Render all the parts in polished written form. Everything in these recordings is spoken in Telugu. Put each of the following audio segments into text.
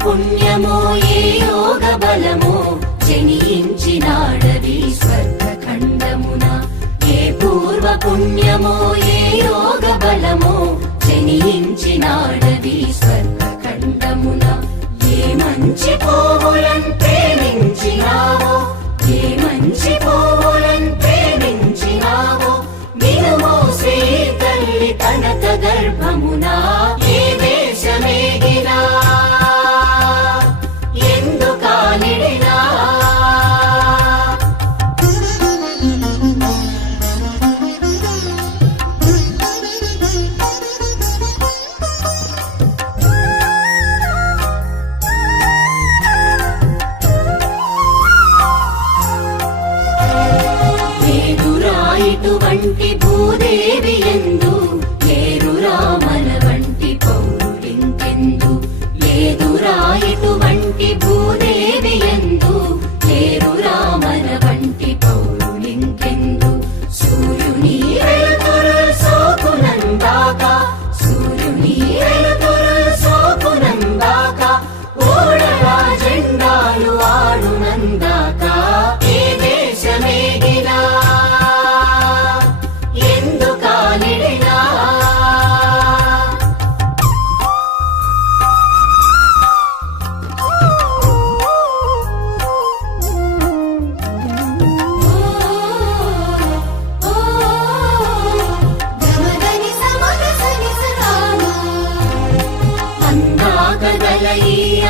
పుణ్యమో ఏ యోగ బలమో జనించినాడవి స్వర్గఖండమున ఏ పూర్వ పుణ్యమో ఏ యోగ బలమో జనించినాడవి స్వర్గఖండమున ఏ మంచి పోవులను ప్రేమించినావో ఏ మంచి పోవులను ప్రేమించినావో వినుమో శ్రీ తల్లి కనక గర్భమున ఏ దేశమేగినా ఎందుకాలిడినా ఇటువంటి భూదేవి ఎందు లేరురా మన వంటి పౌరుడింకెందు లేదురా ఇటువంటి భూదేవి ఎందు లేరురా మన వంటి పౌరుడింకెందు సూర్యుని వెలుతురు సోకునందాక సూర్యుని వెలుతురు సోకునందాక ఓడరా జెండాలు ఆడునందాక ఏ దేశమేగినా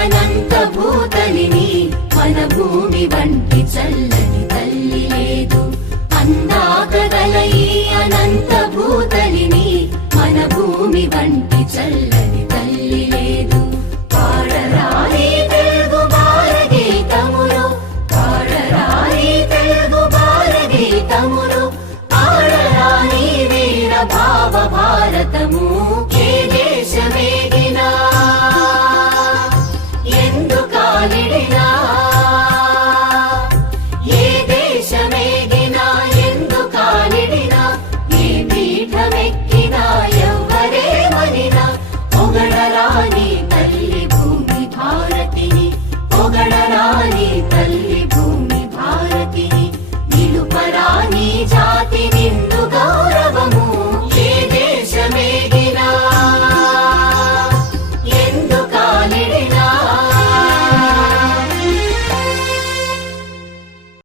అనంత భూతలిని మన భూమి వంటి చల్లని తల్లి లేదు అందాకగల ఈ అనంత భూతలిని మన భూమి వంటి చల్లని తల్లి లేదు